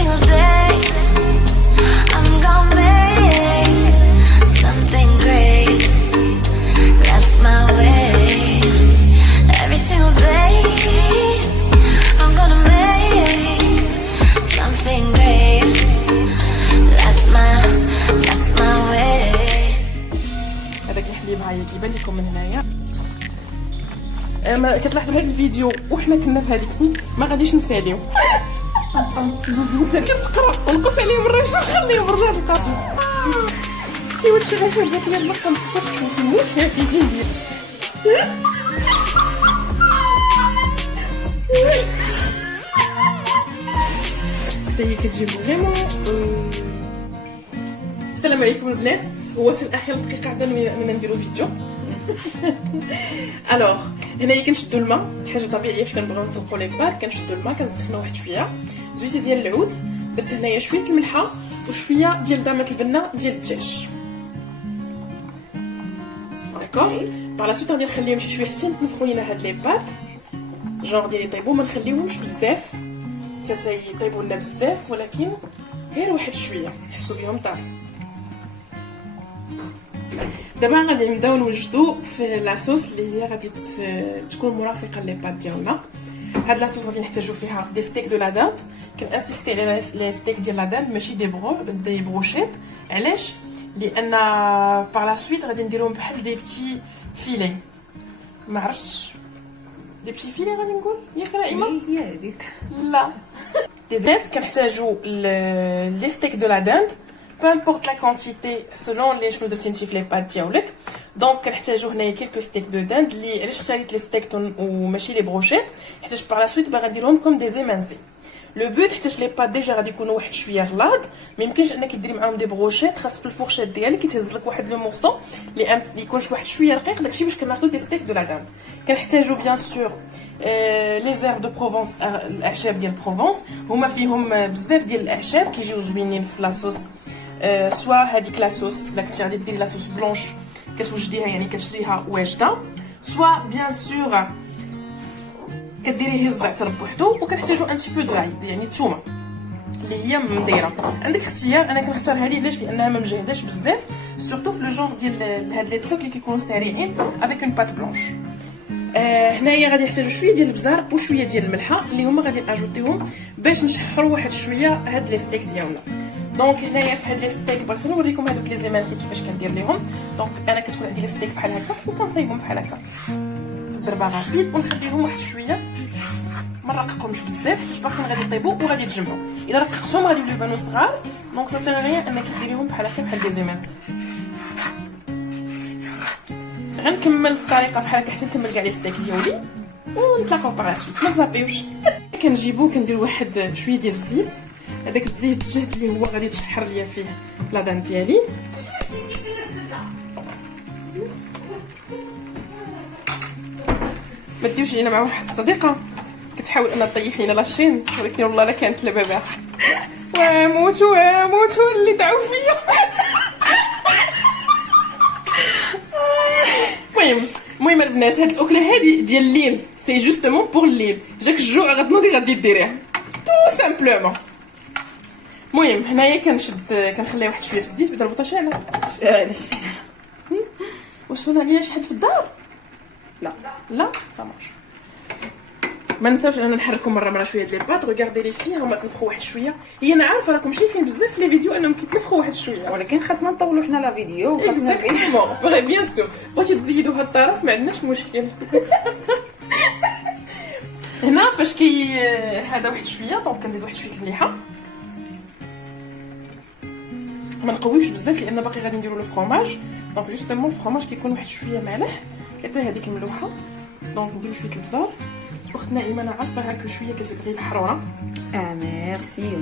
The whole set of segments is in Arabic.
single day I'm gonna make something great. That's my way. Every single day I'm gonna make something great. That's my way. هذاك الحليب هاي كيبان لكم من هنايا. كتلاحظوا هذا الفيديو وحنا كنا في هذيك السنين ما غاديش نساليو. كيف تقرا ونقص عليهم الريش ونخليهم رجعت القاسم. كي واش غاشي قالت لي ما كنقصش تشوفي واش هادي ديالي. هي كتجي فريمون. السلام عليكم البنات. هو اخر دقيقه عندنا من نديرو فيديو. الوغ هنايا كنشدو الماء حاجه طبيعيه فاش كنبغيو نسلقو لي بات. كنشدو الماء كنسخنو واحد شويه زويته ديال العود، درت هنايا شويه الملحه وشويه ديال دامه البنه ديال الدجاج. داكوغ باغ لا سويت غادي نخليهم شي شويه حتى يتنفخوا لينا هاد لي بات جونغ ديال يطيبوا. ما نخليوهمش بزاف حتى يطيبوا لنا بزاف، ولكن غير واحد شويه نحسوا بهم طاري. دابا غادي نبداو نوجدو في لاصوص اللي هي غادي تكون مرافقه لي بات ديالنا. هاد لاصوص غادي نحتاجو فيها دي ستيك دو لا دانت. كنانسيستي على لي ستيك ديال لا دانت ماشي دي بروشيت. علاش؟ لان باغ لا سويت غادي نديرهم بحال دي بتي فيلي. ما عرفتش دي بتي فيلي غادي نقول ياك نعيمه هي هذيك. لا دي زيت كنحتاجو لي ستيك دو لا دانت peu importe la quantité selon les شنو درتي نتي في لي بات ديالك. دونك كنحتاجو هنايا كيلكو ستيك دو داند اللي علاش اختاريت لي ستيك وماشي لي بروشيت حيت باغ لا سويت باغا نديرهم كوم دي زيمانسي. لو بوت حيت لي بات ديجا غادي يكونوا واحد شويه غلاض، ما يمكنش انك ديري معاهم دي بروشيت. خاص في الفورشيت ديالك يتهز لك واحد لو مورسو اللي يكونش واحد شويه رقيق. داكشي باش كناخذوا دي ستيك دو لا داند. كنحتاجو بيان سور لي زير دو بروفونس، الاعشاب ديال بروفونس هما فيهم بزاف ديال الاعشاب كيجيو زوينين في لاصوص. سوا هذيك لاصوص لا كنتي غادي ديري لاصوص بلونش كتوجديها يعني كتشريها واجده، سوا بيان سور كديريه الزعتر بوحدو. وكنحتاجو ان تي بو دو عيد يعني الثومه اللي هي مديره. عندك اختيار، انا كنختار هذه علاش؟ لانها ما مجهداش بزاف سورتو في لو جونغ ديال هاد لي تروك اللي كيكونوا سريعين افيك اون بات بلونش. هنايا غادي نحتاجو شويه ديال البزار وشويه ديال الملحه اللي هما غادي ناجوتيهم باش نشحروا واحد شويه هاد لي ستيك ديالنا. دونك هنايا في هاد لي ستيك بغيت نوريكم هادوك لي زيمانسي كيفاش كندير ليهم. دونك انا كتكون عندي لي ستيك بحال هكا وكنصايبهم بحال هكا بالزربه غابيد ونخليهم واحد شويه، ما نرققهمش بزاف حيت باقيين غادي يطيبوا وغادي يتجمعوا. الا رققتهم غادي يوليو يبانو صغار. دونك سا سير غير انك ديريهم بحال هكا بحال لي زيمانسي. غنكمل الطريقه بحال هكا حتى نكمل كاع لي ستيك ديالي ونتلاقاو باغ لا سويت. ما تزابيوش. كنجيبو كندير واحد شويه ديال الزيت. هذاك الزيت الجهد اللي هو غادي تشحر ليا فيه لا دان ديالي. ما ديوش لينا مع واحد الصديقه كتحاول انها تطيح لينا لاشين، ولكن والله لا كانت لبابا. واموتوا اللي دعوا فيا. المهم البنات هاد الاكله هادي ديال الليل سي جوستومون بور الليل. جاك الجوع غتنوضي غادي ديريها تو سامبلومون. المهم هنايا كنخليها واحد شويه في الزيت. بدا البطاطا شاعله. واش صونا عليا شي حد في الدار؟ لا صاماش. ما نساوش اننا نحركوا مره شويه ديال لي بات. ريغاردي لي فيها هما تنفخوا واحد شويه. هي انا عارفه راكم شايفين بزاف في لي فيديو انهم كيتنفخوا واحد شويه، ولكن خاصنا نطولوا حنا لا فيديو وخاصنا اكزاكتومون بيان سور. بغيتي تزيدوا هاد الطرف ما عندناش مشكل. هنا فاش هذا واحد شويه. دونك كنزيد واحد شويه المليحه. ما نقويوش بزاف لان باقي غادي نديروا الفرomage. دونك جوستومون الفرomage كيكون واحد شويه مالح كيعطي هذيك الملوحه. دونك نديروا شويه البزار. اختنا نعيمه انا عارفه هاك شويه كتبغي الحروره. ميرسي.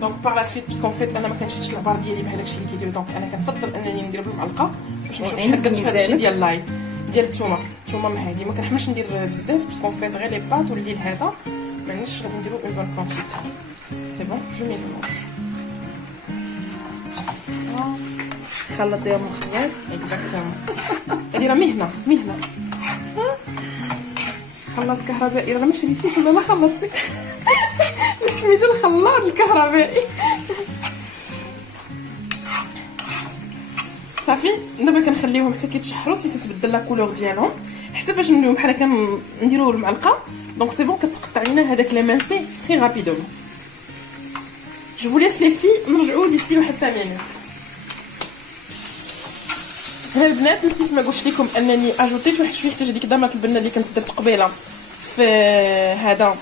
دونك باغ لا سويت باسكو فيت انا ما كنشدش العبار ديالي بحال داكشي اللي كيديروا. دونك انا كنفضل انني ندير بالمعلقه باش نشوف شحال كتبقى هادشي ديال اللايف ديال الثومه مهادي. ما كنحملش ندير بزاف باسكو فيت غير لي بات والليل هذا ما عندناش غادي نديرو اون بون كونتيتي. سي بون جو ميلونج. خلط ديال المخلط. اكزاكتومون. هادي راه مهنه مهنه. خلاط كهربائي راه ما شريتيش ولا ما خلطتي. سميتو الخلاط الكهربائي. صافي دابا كنخليوهم حتى كيتشحروا حتى كتبدل لا كولور ديالهم، حتى فاش بحال هكا نديرو المعلقه. دونك سي بون كتقطع لينا هذاك لي مانسي تري رابيدومون. جو فو ليس لي في نرجعوا ديسي واحد 5 مينوت. ها البنات نسيت ما قلتش لكم انني اجوتيت واحد شويه حتى ديك الدامات البنه اللي كنت درت قبيله في هذا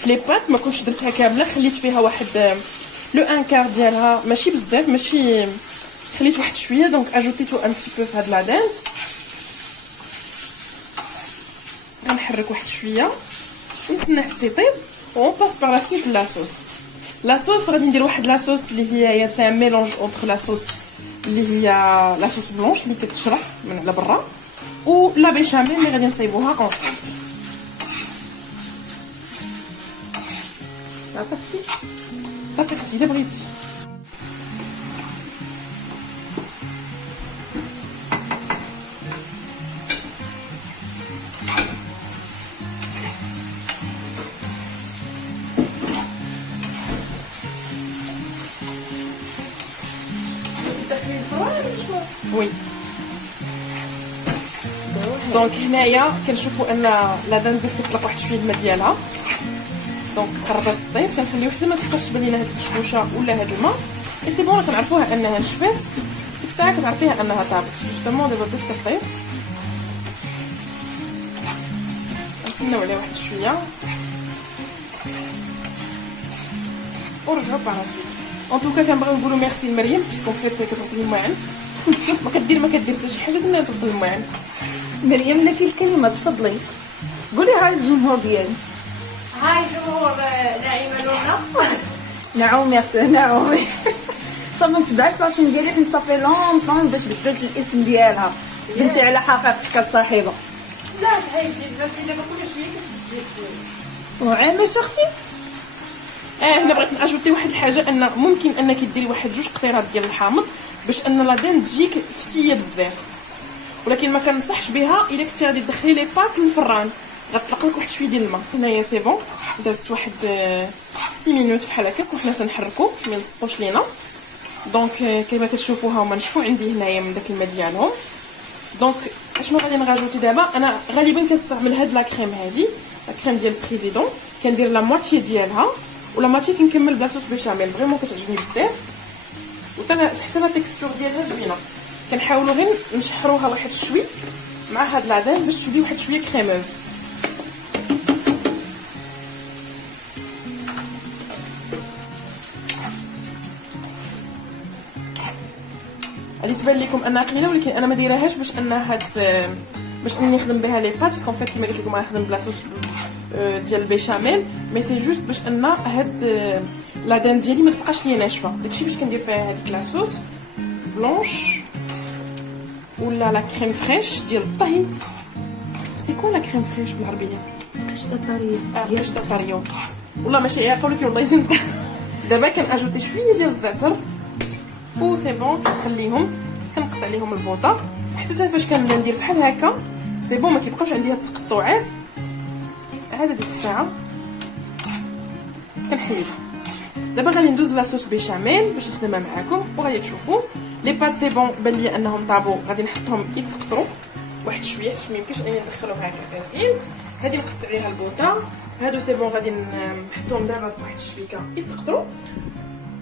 في لي بات، ما كنتش درتها كامله، خليت فيها واحد لو ان كار ديالها، ماشي بزاف ماشي، خليت واحد شويه. دونك اجوتيتو ان تي بو في هاد لادان. غنحرك واحد شويه ونستنى حتى يطيب و باس باغ لا سويت لاصوص. لاصوص غادي ندير واحد لاصوص اللي هي سي ان ميلونج اونتر لاصوص اللي هي لاصوص بلونش اللي كتشرح من على برا و لا بيشاميل اللي غادي نصايبوها اونصومبل. صافي الا بغيتي. وي دونك هنايا كنشوفوا ان لا دان بدات كتطلق واحد شويه الماء ديالها. دونك قربت تطيب، كنخليو حتى ما تبقاش تبان لينا هاد الكشكوشه ولا هاد الماء. اي سي بون كنعرفوها انها نشفات، ديك الساعه كتعرفيها انها طابت جوستومون. دابا بدات كطيب، نتسناو عليها واحد شويه ورجعوا بارا سويت. ان توكا كنبغيو نقولوا ميرسي لمريم باسكو فيت كتغسل الماعن. ما كدير حتى شي حاجه كنا تغسل الماعن. مريم لك الكلمه، تفضلي قولي هاي الجمهور ديالي. هاي جمهور نعيمة لونا. نعم ميرسي نعم. صافي ما نتبعش لاشين ديالك، انت صافي لونطون باش بدلت الاسم ديالها، بنتي على حقيقتك الصاحبه. لا صحيح درتي دابا كل شويه كتبدلي السميت. وعامل شخصي. هنا بغيت ناجوتي واحد الحاجه، ان ممكن انك ديري واحد 2 قطيرات ديال الحامض باش ان لا دين تجيك فتيه بزاف، ولكن ما كنصحش بها الا كنتي غادي تدخلي لي بات للفران، غتطلق لك واحد شويه ديال الماء. هنايا سي بون دازت واحد 6 مينوت بحال هكاك وحنا تنحركو باش ما يلصقوش لينا. دونك كيما كتشوفوها هما نشفوا عندي هنايا من داك الماء ديالهم. دونك اشنو غادي نغاجوتي دابا؟ انا غالبا كنستعمل هاد لا كريم هادي، لا كريم ديال بريزيدون، كندير لا موتي ديالها ولا موتي كنكمل بلا صوص بيشاميل. فريمون كتعجبني بزاف حتى لا تيكستور ديالها زوينه. كنحاولوا غير نشحروها واحد شوي مع هاد لادان باش تولي واحد شويه كريموز. غادي تبان لكم انها قليله، ولكن انا ما دايرهاش باش انها باش اني نخدم بها لي بات، باسكو فيت كيما قلت لكم غنخدم بلا صوص ديال البيشاميل، مي سي جوست باش ان هاد لادان ديالي ما تبقاش ليا ناشفه. داكشي باش كندير فيها هذيك لاصوص بلونش ولا لا كريم فريش ديال الطهي. سي كون لا كريم فريش بالعربيه؟ قشطه طريه. قشطه طريه والله ماشي يعقلوا لك والله زين. دابا كناجوتي شويه ديال الزعتر و سي بون. كنخليهم كنقص عليهم البوطه حتى فاش كنبدا ندير بحال هكا سي بون، ما كيبقاوش عندي هاد التقطعات. هذا ديك الساعه كنحيدها. دابا غادي ندوز لاصوص بيشاميل باش نخدمها معاكم وغادي تشوفوا لي بات سي بون. بان لي انهم طابوا، غادي نحطهم يتسقطوا واحد شويه حيت ما يمكنش انني ندخلهم هكا كاسئين. هذه نقصت عليها البوطه، هادو سي بون غادي نحطهم دابا في واحد الشبيكه يتسقطوا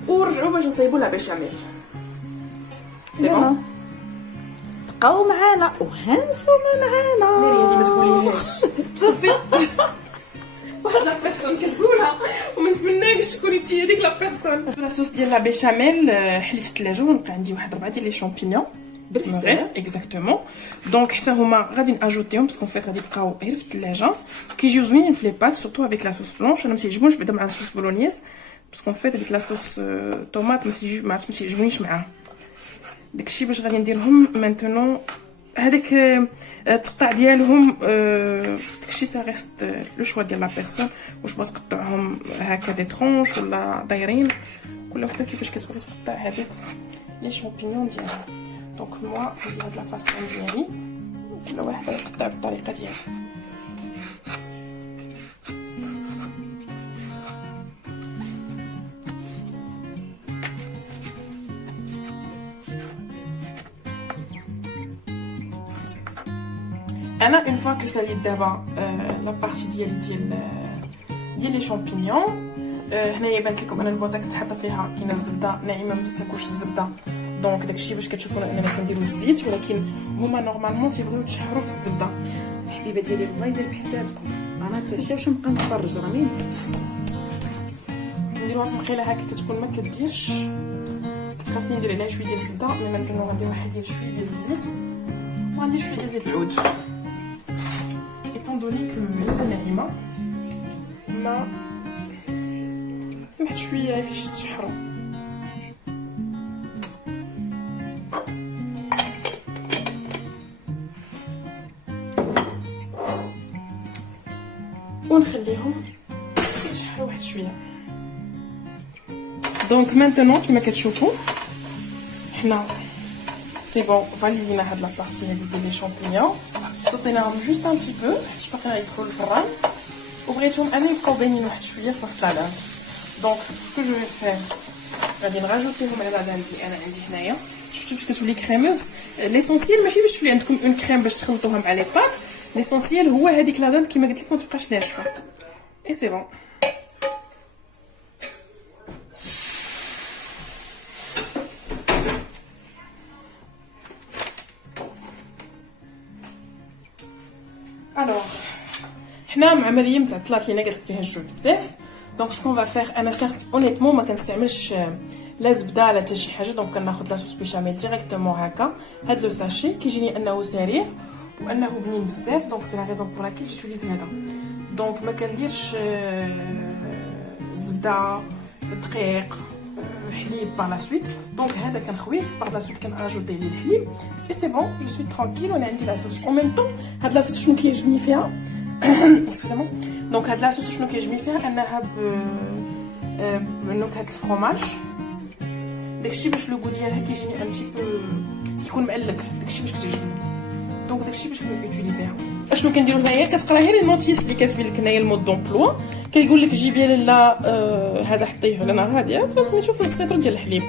ونرجعوا باش نصايبوا لا بيشاميل. سي بون بقاو معانا وهانتوما معانا. ميري هادي ما تقوليهاش صافي. واحد لا بيرسون كتقولها وما نتمناكش تكوني انت هذيك لا بيرسون. لاصوص ديال لا بيشاميل حليت الثلاجه ونلقى عندي واحد 4 ديال لي شامبينيون بالريست اكزاكتومون. دونك حتى هما غادي ناجوتيهم باسكو فيت غادي يبقاو غير في الثلاجه، كيجيو زوينين في لي بات سورتو افيك لاصوص بلونش. انا ما تيعجبونيش بعدا مع لاصوص بولونيز باسكو فيت هذيك لاصوص طوماط ما تيعجبونيش معاها. داكشي باش غادي نديرهم مانتونون هذاك التقطع ديالهم داكشي سا ريست لو شوا ديال لا بيرسون، واش بغات تقطعهم هكا دي ترونش ولا دايرين، كل وحده كيفاش كتبغي تقطع هذوك لي شامبينيون ديالها. دونك موا ندير هاد لا فاسون ديالي، كل واحد يقطع بالطريقه ديالها. انا اون فوا كو ساليت دابا لا بارتي ديال لي شامبينيون، هنايا بانت لكم انا البواطه كتحط فيها كاينه الزبده ناعمه، ما تاكلش الزبده، دونك داكشي باش كتشوفونا اننا كنديروا الزيت، ولكن هما نورمالمون تيبغيو يتشهروا في الزبده. الحبيبه ديالي الله يدير بحسابكم، انا نتعشى نبقى نتفرج راه ما يمكنش. نديروها في مقيله هكا كتكون ما كديرش، كنت خاصني ندير عليها شويه ديال الزبده، مي مانتنو غندير واحد ديال شويه ديال الزيت، وغندير شويه ديال زيت العود، ايطون دوني كو ناعمه ما واحد شويه فاش تشحروا. ونخليهم يتشحروا واحد شويه. دونك مانتونون كيما كتشوفوا حنا سي بون فالينا هاد لا بارتي هادي ديال لي شامبينيون، صطيناهم جوست ان تي بو حيت باقيين يدخلوا الفران، وبغيتهم انا يبقاو باينين واحد شويه في وسط لا. دونك سكو جو في فير غادي نراجوتيهم على لا اللي انا عندي هنايا. شفتوا باش كتولي كريموز. ليسونسيال ماشي باش تولي عندكم اون كريم باش تخلطوها مع لي بات، ليسونسيال هو هذيك لا كيما قلت لكم ما تبقاش ناشفه. اي سي بون. الوغ حنا مع مريم تعطلات لينا قالت فيها الجوع بزاف، دونك سكون فا فيغ انا سيرت اونيتمون ما كنستعملش لا زبده لا حتى شي حاجه، دونك كناخذ لا صوص بيشاميل ديريكتومون هكا. هاد لو ساشي كيجيني انه سريع وانه بنين بزاف، دونك سي لا ريزون بور لاكيل جوتيليز هذا. دونك ما كنديرش زبده دقيق حليب باغ لا سويت، دونك هذا كنخويه باغ لا سويت كناجوتي ليه الحليب اي سي بون جو سوي ترانكيل. وانا عندي لا صوص اون ميم طون. هاد لا صوص شنو كيعجبني فيها اكسكوزامون، دونك هاد لا صوص شنو كيعجبني فيها انها بنكهه الفرomاج، داكشي باش لو غو ديالها كيجيني ان تي بو كيكون معلق، داكشي باش كتعجبني، دونك داكشي باش كنوتيليزيها. اشنو كنديرو هنايا؟ كتقرا غير النوتيس اللي كاتبين لك هنايا المود دومبلوا، كيقول لك جيبي لاله هذا حطيه على نار هاديه فسميتو في نص لتر ديال الحليب،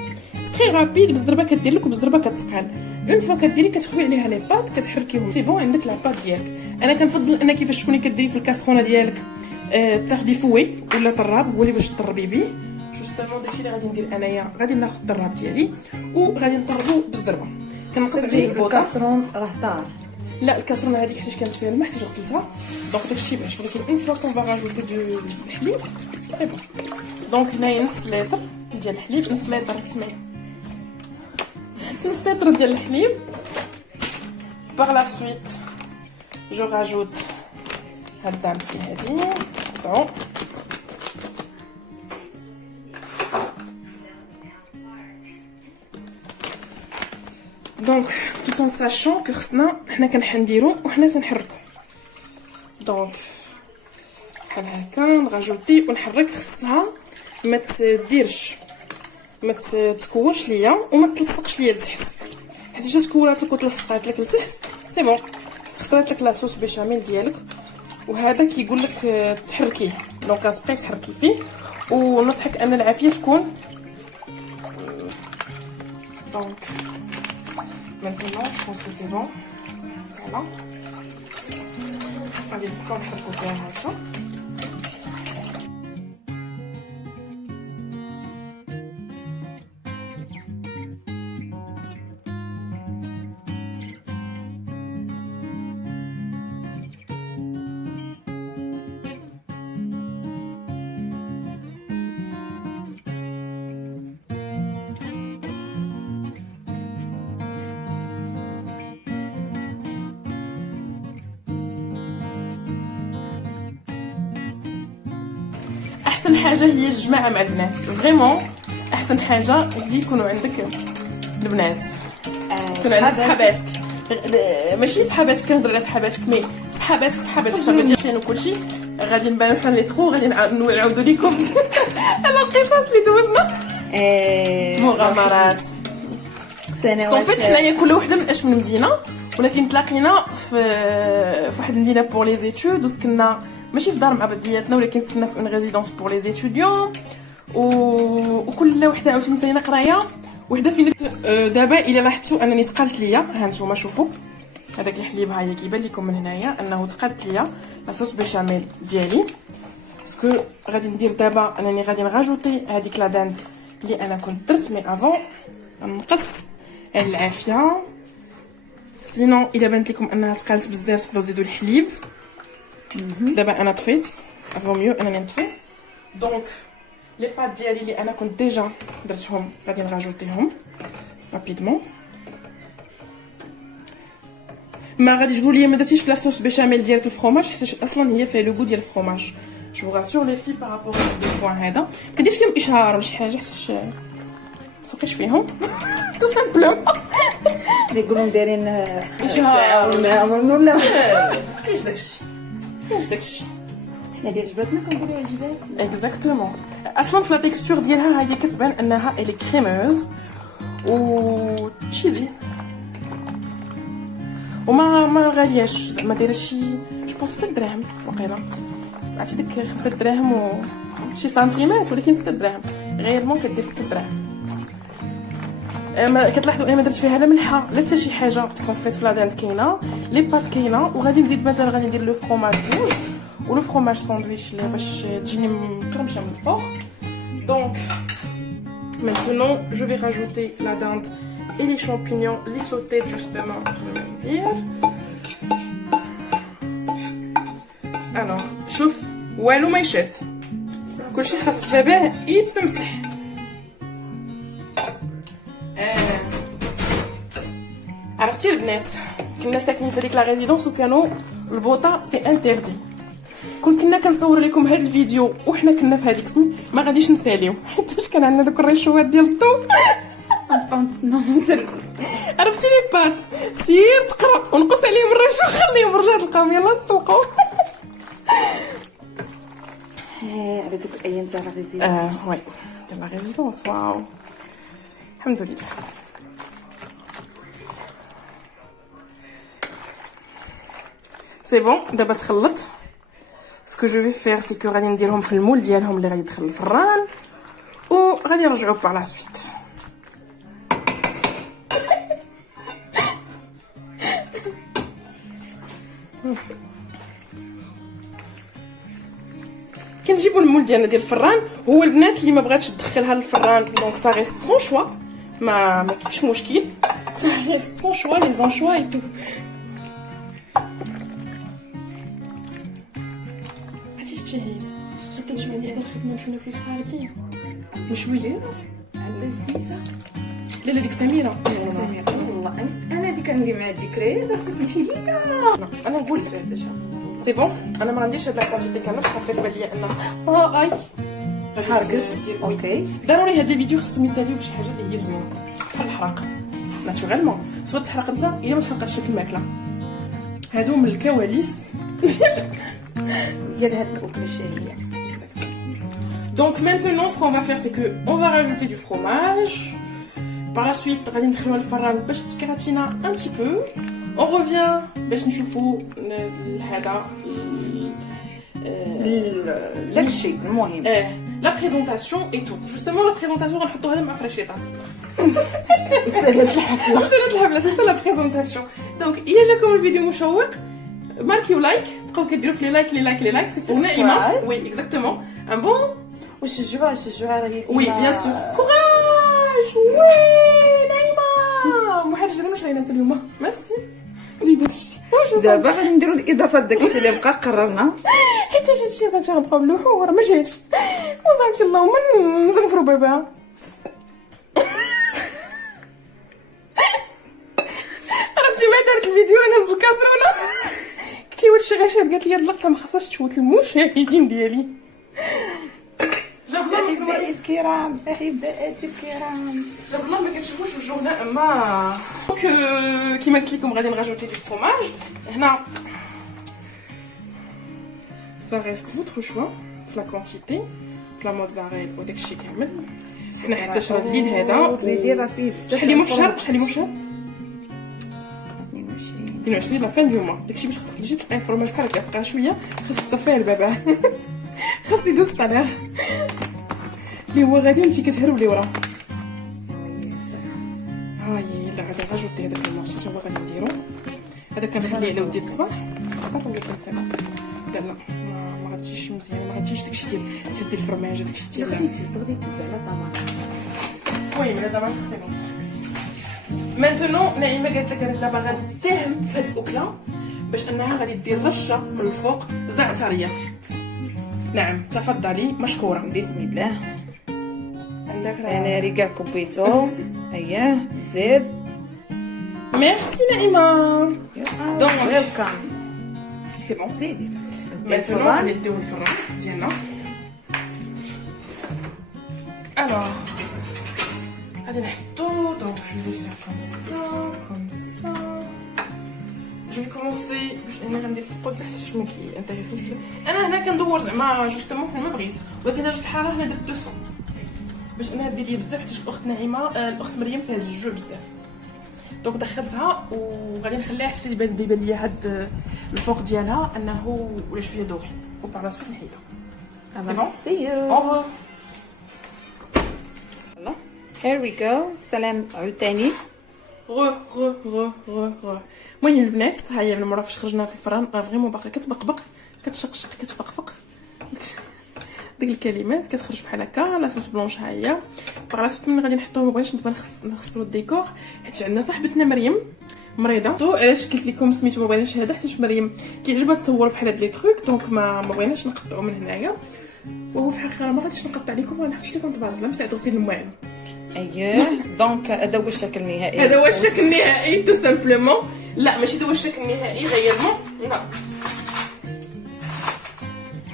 سكري رابيد، بزربه كدير لك وبزربه كتقال. اون فوا كديري كتخوي عليها لي بات كتحركيهم سي بون عندك لا بات ديالك. انا كنفضل ان كيفاش تكوني كديري في الكاسرونه ديالك تاخدي فوي ولا طراب، هو اللي باش تطربي به. جوستامون داكشي اللي غادي ندير انايا، غادي ناخذ الطراب ديالي وغادي نطربو بالزربه، كنقص عليه البوطه. الكاسرون راه طار. لا الكاسرونه هذيك حيت كانت فيها الماء حتى غسلتها، دونك داكشي باش، ولكن اون فوا كون فا راجوتي دو الحليب سي بون. دونك هنايا نص لتر ديال الحليب، نص لتر سميه نص لتر ديال الحليب. باغ لا سويت جو راجوت هاد الدامتي هادي نقطعو دونك tout en sachant que خصنا حنا كنديرو وحنا تنحركو. دونك بحال هكا نراجوتي ونحرك، خصها ما تديرش ما تكورش ليا وما تلصقش ليا لتحت، حيت الا تكورات لك وتلصقات لك لتحت سي بون خسرات لك لاصوص بيشاميل ديالك. وهذا كيقول لك تحركيه، دونك كتبقاي تحركي فيه، ونصحك ان العافيه تكون. دونك maintenant je pense que c'est bon ça va. غادي نبقاو نحركو فيها هكا. احسن حاجه هي الجماعه مع البنات، فريمون احسن حاجه اللي يكونوا عندك البنات، يكون عندك صحاباتك، ماشي صحاباتك كنهضر على صحاباتك مي صحاباتك صحاباتك ديالنا وكلشي غادي نبانو بحال لي ترو غادي نعاودو لكم على القصص اللي دوزنا مغامرات سنوات. فيت حنايا كل وحده من من مدينه ولكن تلاقينا في واحد المدينه بور لي زيتود وسكننا ماشي في دار مع بعضياتنا ولكن سكننا في اون ريزيدونس بور لي زيتوديون وكل وحده عاوتاني سالينا قرايه وحده فينا. دابا الا لاحظتوا انني تقالت ليا ها نتوما شوفوا هذاك الحليب ها هي كيبان لكم من هنايا انه تقالت ليا لاصوص بيشاميل ديالي باسكو غادي ندير دابا انني غادي نغاجوتي هذيك لا داند اللي انا كنت درت مي افون نقص العافيه. سينو الا بانت لكم انها تقالت بزاف تقدروا تزيدوا الحليب. دابا انا طفيت افو ميو انني نطفي دونك لي بات ديالي اللي انا كنت ديجا درتهم غادي نغاجوتيهم رابيدمون. ما غادي تقول لي ما درتيش في لاصوص بيشاميل ديالك الفرomage حيت اصلا هي فيها لو غو ديال الفرomage. جو راسور لي في بارابور لو بوين هذا ما كنديرش لهم اشهار ولا شي حاجه حيت ما سوقيش فيهم تو سامبلومون يقولون دايرين اشهار ولا كاينش داكشي حنا اللي عجبتنا كنقولوا عجبات. اكزاكتومون اصلا في لا تيكستور ديالها هي كتبان انها الي كريموز و تشيزي وما غالياش زعما دايره شي جو بونس 6 دراهم وقيلا عرفتي ديك 5 دراهم و شي سنتيمات ولكن 6 دراهم غيرمون كدير 6 دراهم. ما كتلاحظوا انا ما درت فيها لا ملحه لا حتى شي حاجه باسكو فيت في لا داند كاينه لي بات كاينه وغادي نزيد مثلا غادي ندير لو فرomage روج ولو فرomage ساندويتش اللي باش تجيني مقرمشه من الفوق. دونك maintenant je vais rajouter la dinde et les champignons les sauter justement je vais dire. alors شوف والو ما يشد كلشي خاص دابا يتمسح. عرفتي البنات كنا ساكنين في ديك لا ريزيدونس وكانوا البوطه سي انتردي. كنا كنصور لكم هذا الفيديو وحنا كنا في هذيك السن ما غاديش نساليو حيت كان عندنا دوك الريشوات ديال الضو عرفتي لي بات سير تقرا ونقص عليهم الريشو خليهم رجع تلقاهم يلا تسلقوا على دوك الايام تاع لا ريزيدونس. وي ديال لا ريزيدونس واو الحمد لله. سي بون دابا تخلط. سكو جو في فير سي كو غادي نديرهم في المول ديالهم اللي غادي يدخل الفران وغادي نرجعوا بار لا سويت. كنجيبوا المول ديالنا ديال الفران. هو البنات اللي ما بغاتش تدخلها للفران دونك سا ريست سون شوا ما كاينش مشكل سا ريست سون شوا لي زون شوا اي تو. جاهز كنشوي زيادة الخدمة نمشيو ناكلو الساردين نشوي عندها سميتها لا ديك سميرة والله انا هذيك عندي مع الذكريات تسمحي لي انا نقول سي بون انا ما عنديش هاد لا كونتيتي كامله باسكو فيت بان ليا انها اي تحرقت. اوكي ضروري هاد الفيديو خصهم يساليو بشي حاجه اللي هي زوينه بحال الحرق ناتورالمون سوا تحرق انت الا ما تحرقش الماكله. هادو من الكواليس ديال هاد الاكله الشهيه. Donc maintenant ce qu'on va faire c'est que on va rajouter du fromage. Par la suite غادي ندخلوها للفران باش تكراتينا un petit peu. On revient باش نشوفوا هذا داكشي المهم لا بريزونطاسيون اي تو. جوستومون لا بريزونطاسيون غنحطوا هذا مع فريشيطات استاذة الحفله سي سا لا بريزونطاسيون. دونك الا جاكم الفيديو مشوق ماركيو لايك بقاو كديروا في لي لايك سي بور نعيمه. وي اكزاكتومون ان بون وشجعوا راهي وي بيان سور كوراج. وي نعيمه ما حاجه مش غير اليوم ميرسي زيدتش دابا غادي نديروا الاضافه داكشي اللي بقى قررنا حتى جات شي زعما نبقاو نلوحو راه ما جاتش وصافي اللهم نزنفروا بابا. عرفتي ما دارت الفيديو انا زل الكاسرونه قلت لي واش غاشات قالت لي هاد اللقطه ما خاصهاش تفوت المشاهدين ديالي. جاب الله ما أحبائي الكرام، أحبائاتي الكرام. جاب الله ما كنشوفوش في الجورنال ما دونك كيما قلت لكم غادي نراجوتي دو فروماج هنا. سا ريست فوتر شوا في لا كونتيتي في لا موتزاريل وداكشي كامل. حنا حتى شهر الليل هذا ندير فيه بزاف. شحال يوم في الشهر؟ شحال يوم في الشهر؟ 22. 22 لا فان دو موا. داكشي باش خاصك تجي تلقى الفرماج بحال هكا تبقى شويه خاصك تصفيه البابا. خاص يدوز الصالير اللي هو غادي انت كتهرب لي وراه. هاي لا غادي نراجوتي هذاك المورسو تا هو غادي نديرو. هذا كنخليه على ودي الصباح صافي ولا كنسالو. لا ما غاديش مزيان، ما غاديش داكشي ديال تهزي الفرماج داكشي ديال غادي تهز على طماط. المهم هذا ما سي بون. مانتونو نعيمه قالت لك انا باغا غادي تساهم في هذه الاكله باش انها غادي دير رشه من الفوق زعتريه. نعم تفضلي مشكوره. بسم الله. عندك انا ريكاع كوبيتو. اياه زيد. ميرسي نعيمه. دونك ويلكم. سي بون زيدي. مانتونو غادي نديو الفران ديالنا. الوغ غادي نحطو دونك جو في فير كوم سا. جو في كومونسي باش انا غندير فوق لتحت حيت ما كيانتريسنيش بزاف. انا هنا كندور زعما جوستومون فين ما بغيت، ولكن درجه الحراره هنا درت 200 باش انها دير ليا بزاف حيت الاخت نعيمه الاخت مريم فيها الجوع بزاف. دونك دخلتها وغادي نخليها حتى يبان ليا هاد الفوق ديالها انه ولا شويه دوغي وبعد سويت نحيدها. سي بون سي اون يلا. هير وي جو. السلام عاوتاني. المهم البنات ها هي من المره فاش خرجنا في الفران فريمون باقا كتبقبق كتشقشق كتفقفق ديك الكلمات كتخرج بحال هكا. لا صوص بلونش ها هي باغ لا سويت من غادي نحطوه. ما بغيتش نبقى نخسروا الديكور حيت عندنا صاحبتنا مريم مريضه. علاش قلت لكم سميتو ما بغيناش هذا حيت مريم كيعجبها تصور بحال هاد لي تروك دونك ما بغيناش نقطعو من هنايا. وهو في الحقيقه ما غاديش نقطع لكم، ما نحطش لكم طبازله مساعد غسيل الماعن. اييه دونك هذا هو الشكل النهائي. هذا هو الشكل النهائي تو سامبلومون. لا ماشي هذا هو الشكل النهائي غيرمون. لا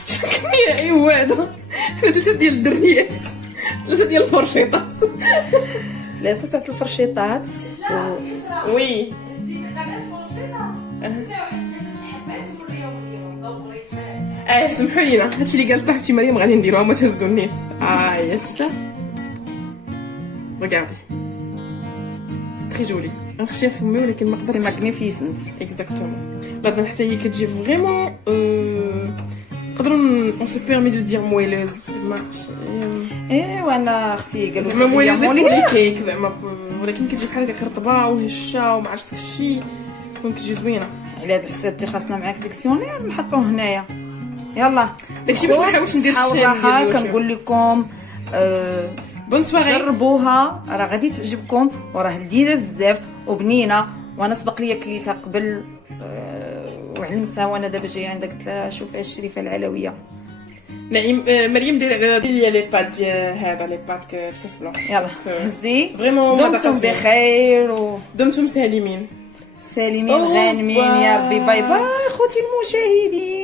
الشكل النهائي هو هذا. ثلاثه ديال الدرنيات، ثلاثه ديال الفرشيطات. ثلاثه تاع الفرشيطات. وي سمحوا لينا هادشي اللي قال صاحبتي مريم غادي نديروها ما تهزوا النيت. يا شتا ريغاردي سي تري جولي. نخشيها في فمي ولكن ما سي قدرتش. ماغنيفيسنت. اكزاكتومون. لا حتى هي كتجي فريمون نقدروا اون سو بيرمي دو دير مويلوز زعما وانا اختي قالوا زعما مويلوز لي بولي كيك زعما، ولكن كتجي بحال هكا رطبه وهشه وما عرفتش داكشي تكون كتجي زوينه. على هذا الحساب خاصنا معاك ديكسيونير نحطوه هنايا. يلا داكشي باش ما نحاولش ندير الشام الشام ديال كنقول لكم بون سواري. جربوها راه غادي تعجبكم وراه لذيذه بزاف وبنينه. وانا سبق لي كليتها قبل وعلمتها وانا دابا جايه عندك قلت لها شوف الشريفه العلويه. نعيم مريم دير على لي بات ديال هذا لي بات صوص بلونش. يلا هزي. فريمون دمتم بخير دمتم سالمين سالمين غانمين يا ربي. باي باي خوتي المشاهدين.